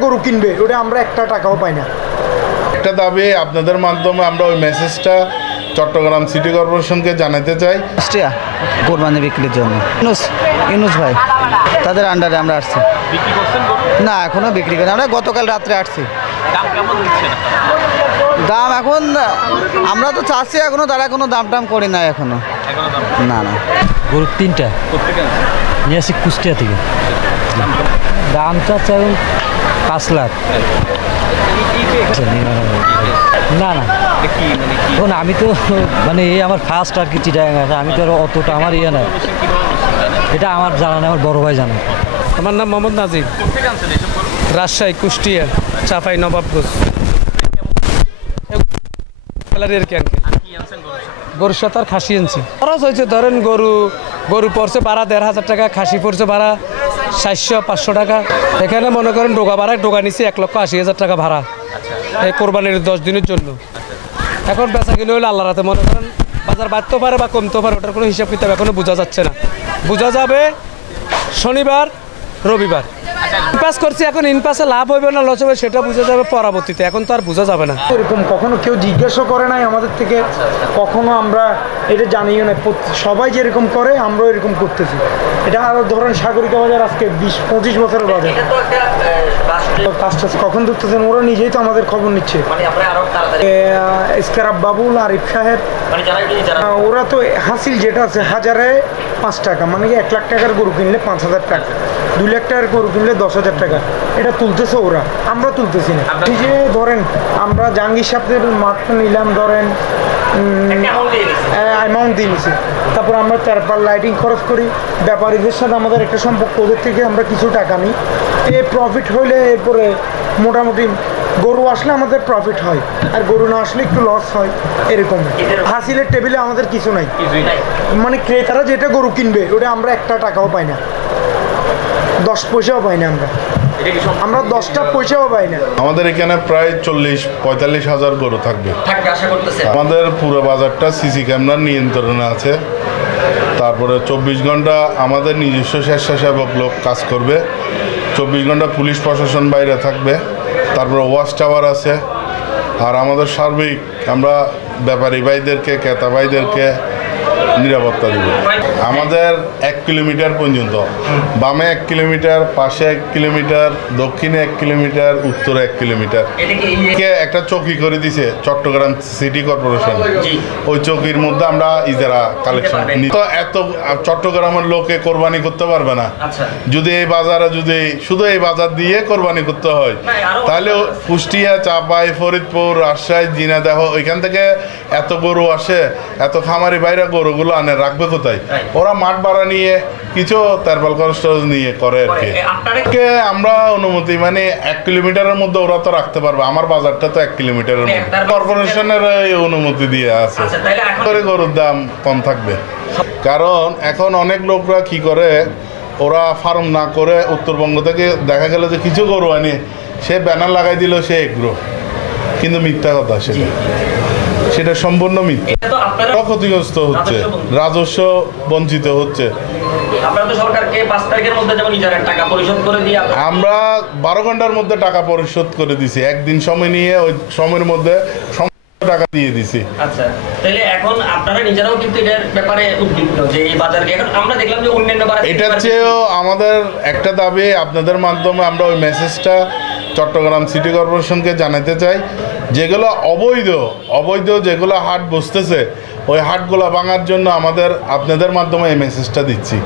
গরু কিনবে ওটা আমরা একটা টাকাও পাই না। একটা দাবি আপনাদের মাধ্যমে আমরা ওই মেসেজটা চট্টগ্রাম সিটি কর্পোরেশনকে জানাতে চাই। কোরবানি বিক্রির জন্য ইউনুস ভাই তাদের আন্ডারে আমরা আসছি। না এখনো বিক্রি করি, আমরা গতকাল রাত্রে আসছি। দাম এখন আমরা তো চাচ্ছি, এখনো তারা কোনো দাম টাম করি না এখনো। না না গরু 3টা নিয়ে আসি কুষ্টিয়া থেকে। দামটা চাই 5 লাখ। না না এখন আমি তো মানে এই আমার ফার্স্ট আর কি চিটাগাং আছে, আমি তো অতটা আমার ইয়ে নাই, এটা আমার জানা নেই, আমার বড় ভাই জানে। আমার নাম মোহাম্মদ নাজিব, রাজশাহী, কুষ্টিয়া, চাপাই নবাবগঞ্জ। গরুর সাথে আর খাসি আনছি। খরচ হয়েছে ধরেন গরু পড়ছে ভাড়া 1,500 টাকা, খাসি পড়ছে ভাড়া 400-500 টাকা। এখানে মনে করেন ডোকা নিচ্ছি 1,80,000 টাকা ভাড়া এই কোরবানির 10 দিনের জন্য। এখন বেচা কিনে হলে আল্লাহ রাতে মনে করেন বাজার বাড়তেও পারে বা কমতেও পারে, ওটার কোনো হিসাব কিতাব এখনো বোঝা যাচ্ছে না। বোঝা যাবে শনিবার রবিবার। ইনপাস করছি, এখন ইনপাসে লাভ হইবে না লস হবে সেটা বোঝা যাবে পরবর্তীতে, এখন তো আর বোঝা যাবে না। এরকম কখনো কেউ জিজ্ঞাসা করে নাই আমাদের থেকে, কখনো আমরা এটা জানিও না। সবাই যেরকম করে আমরাও এরকম করতেছি। এটা আরও ধরেন সাগরিকা বাজার আজকে 20-25 বছরের বাজার। কাজটা কখন ধরতেছেন ওরা নিজেই তো আমাদের খবর নিচ্ছে। স্কারাব বাবুল, আরিফ সাহেব, ওরা তো হাসিল যেটা আছে 1005 টাকা, মানে কি 1 লাখ টাকার গরু কিনলে 5,000 টাকা, 2 লাখ টাকার গরু কিনলে 10,000 টাকা, এটা তুলতেছে ওরা, আমরা তুলতেছি না। এই যে ধরেন আমরা জাহাঙ্গীর সাহেবের মাঠটা নিলাম, ধরেন অ্যামাউন্ট দিয়ে নিছি, তারপর আমরা তারপর লাইটিং খরচ করি, ব্যাপারীদের সাথে আমাদের একটা সম্পর্ক, ওদের থেকে আমরা কিছু টাকা নিই। প্রফিট হইলে এরপরে মোটামুটি গরু আসলে আমাদের প্রফিট হয়, আর গরু না আসলে একটু লস হয়, এরকম। হাসিলের টেবিলে আমাদের কিছু নাই, মানে ক্রেতারা যেটা গরু কিনবে ওটা আমরা একটা টাকাও পাই না, 10 পয়সাও পাই না। আমরা 10টা পয়সাও পাই না। আমাদের এখানে প্রায় 40-45 হাজার গরু থাকবে। আমাদের পুরো বাজারটা সিসি ক্যামেরার নিয়ন্ত্রণে আছে। তারপরে 24 ঘন্টা আমাদের নিজস্ব স্বেচ্ছাসেবক লোক কাজ করবে, 24 ঘন্টা পুলিশ প্রশাসন বাইরে থাকবে, তারপরে ওয়াচ টাওয়ার আছে। আর আমাদের সার্বিক আমরা ব্যাপারী ভাইদেরকে, ক্রেতা ভাইদেরকে নিরাপত্তা দিব। আমাদের 1 কিলোমিটার পর্যন্ত, বামে 1 কিলোমিটার, পাশে 1 কিলোমিটার, দক্ষিণে 1 কিলোমিটার, উত্তরে 1 কিলোমিটার একটা চৌকি করে দিছে চট্টগ্রাম সিটি কর্পোরেশন। ওই চৌকির মধ্যে আমরা ইজারা কালেকশন তো এত চট্টগ্রামের লোকে কোরবানি করতে পারবে না। যদি এই বাজারে যদি শুধু এই বাজার দিয়ে কোরবানি করতে হয়, তাহলে কুষ্টিয়া, চাপাই, ফরিদপুর, রাজশাহী, ঝিনাইদহ ওইখান থেকে এত গরু আসে, এত খামারি বাইরে গরুগুলো আনে রাখবে কোথায়? ওরা মাঠ ভাড়া নিয়ে কিছু তারপল খরচ নিয়ে করে আর কি। আমরা অনুমতি মানে 1 কিলোমিটারের মধ্যে ওরা তো রাখতে পারবে, আমার বাজারটা তো 1 কিলোমিটারের মধ্যে, কর্পোরেশনের অনুমতি দিয়ে আছে, গরুর দাম কম থাকবে। কারণ এখন অনেক লোকরা কি করে, ওরা ফার্ম না করে উত্তরবঙ্গ থেকে দেখা গেল যে কিছু গরু আনে, সে ব্যানার লাগাই দিল সে এগ্রো, কিন্তু মিথ্যা কথা, সেটা সম্পূর্ণ মিথ্যা। ক্ষতিগ্রস্ত হচ্ছে, রাজস্ব বঞ্চিত হচ্ছে। আমরা 12 ঘন্টার মধ্যে টাকা পরিশোধ করে দিছি, একদিন সময় নিয়ে ওই সময়ের মধ্যে টাকা দিয়ে দিছি। আচ্ছা, তাহলে এখন আপনারা নিজেরাও কিন্তু এটার ব্যাপারে উদ্বিগ্ন যে এই বাজারকে এখন আমরা দেখলাম যে অন্যান্য এটার চেয়েও আমাদের একটা দাবি, আপনাদের মাধ্যমে আমরা ওই মেসেজটা চট্টগ্রাম সিটি কর্পোরেশনকে জানাতে চাই, যেগুলো অবৈধ যেগুলো হাট বসতেছে, ওই হাটগুলো ভাঙার জন্য আপনাদের মাধ্যমে এই মেসেজটা দিচ্ছি।